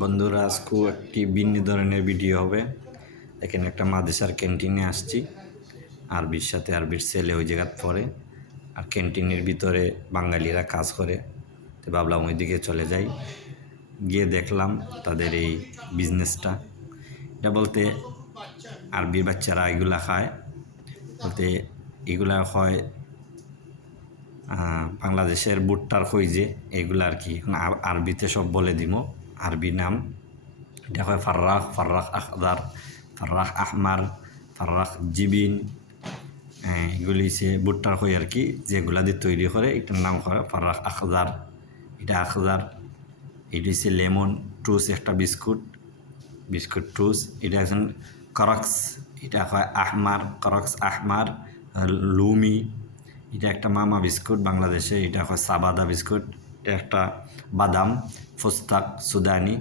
বন্ধুরা, আজকেও একটি ভিন্ন ধরনের ভিডিও হবে। এখানে একটা মাদ্রাসার ক্যান্টিনে আসছি। আরবির সাথে আরবির ছেলে ওই জায়গায় পড়ে, আর ক্যান্টিনের ভিতরে বাঙালিরা কাজ করে। তো ভাবলাম ওই দিকে চলে যাই। গিয়ে দেখলাম তাদের এই বিজনেসটা। এটা বলতে আরবির বাচ্চারা এগুলা খায়, বলতে এগুলা হয় বাংলাদেশের ভুট্টার খই যে এগুলো আর কি। আরবিতে সব বলে দিব। আরবি নাম এটা হয় ফার্রাক, ফার্রাক আখদার, ফার্রাক আহমার, ফার্রাক জিবিন। এগুলি হচ্ছে ভুট্টার খই আর কি, যেগুলা দিয়ে তৈরি করে। এটার নাম হয় ফার্রাক আখদার। এটা আখদার। এটা হচ্ছে লেমন টুস, একটা বিস্কুট, বিস্কুট টুস। এটা এখন করক্স, এটা হয় আহমার, করক্স আহমার। লুমি, এটা একটা মামা বিস্কুট বাংলাদেশে। এটা হয় সাবাদা বিস্কুট। এটা একটা বাদাম, ফুস্তাক সুদানি,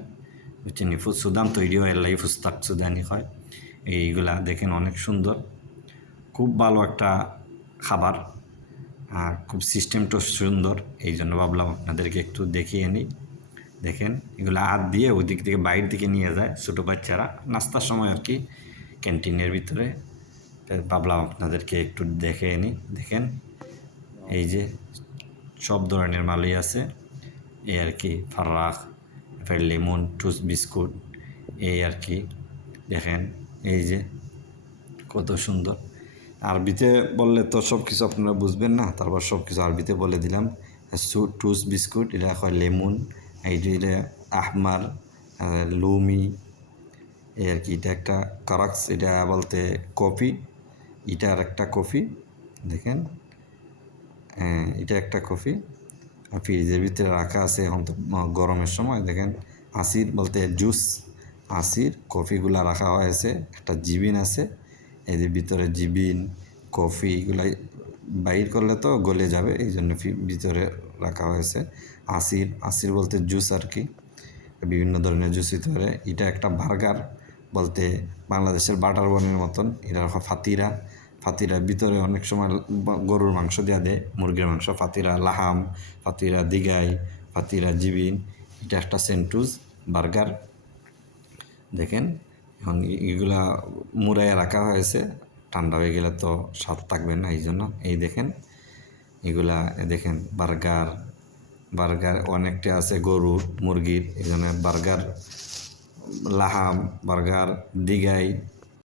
বুঝছেন? সুদাম তৈরি হয় এলাই ফুস্তাক সুদানি হয়। এইগুলা দেখেন অনেক সুন্দর, খুব ভালো একটা খাবার, আর খুব সিস্টেমটা সুন্দর। এই জন্য ভাবলাম আপনাদেরকে একটু দেখিয়ে নিই। দেখেন এগুলো হাত দিয়ে ওই দিক থেকে বাইরের দিকে নিয়ে যায় ছোটো বাচ্চারা নাস্তার সময় আর কি, ক্যান্টিনের ভিতরে। ভাবলাম আপনাদেরকে একটু দেখে নিই। দেখেন এই যে সব ধরনের মালই আছে, এই আর কি। ফার্রাক, ফের লেমন টুস বিস্কুট, এই আর কি। দেখেন এই যে কত সুন্দর। আরবিতে বললে তো সব কিছু আপনারা বুঝবেন না, তারপর সব কিছু আরবিতে বলে দিলাম। টুস বিস্কুট, এটা হয় লেমন, এইটা আহমার, লুমি, এই আর কি। এটা একটা কারাক্স, এটা বলতে কফি। এটা আর একটা কফি, দেখেন। এটা একটা কফি, আর ফ্রিজের ভিতরে রাখা আছে এখন তো গরমের সময়। দেখেন আসির বলতে জুস, আসির কফিগুলা রাখা হয়েছে। একটা জিবিন আছে, এদের ভিতরে জিবিন কফি এগুলাই বাইর করলে তো গলে যাবে, এই জন্য ভিতরে রাখা হয়েছে। আসির, আসির বলতে জুস আর কি, বিভিন্ন ধরনের জুস হতে পারে। এটা একটা বার্গার, বলতে বাংলাদেশের বাটার বনের মতন। এটা ফাতিরা, ফাতিরার ভিতরে অনেক সময় গরুর মাংস দেওয়া দেয়, মুরগির মাংস। ফাতিরা লাহাম, ফাতিরা দিগাই, ফাতিরা জিবিন। এটা একটা সেন্টুস বার্গার। দেখেন এখন এগুলা মুড়াইয়া রাখা হয়েছে, ঠান্ডা হয়ে গেলে তো স্বাদ থাকবে না, এই জন্য। এই দেখেন এগুলা, দেখেন বার্গার, বার্গার অনেকটা আছে গরুর মুরগির, এই জন্য বার্গার লাহাম, বার্গার দিগাই,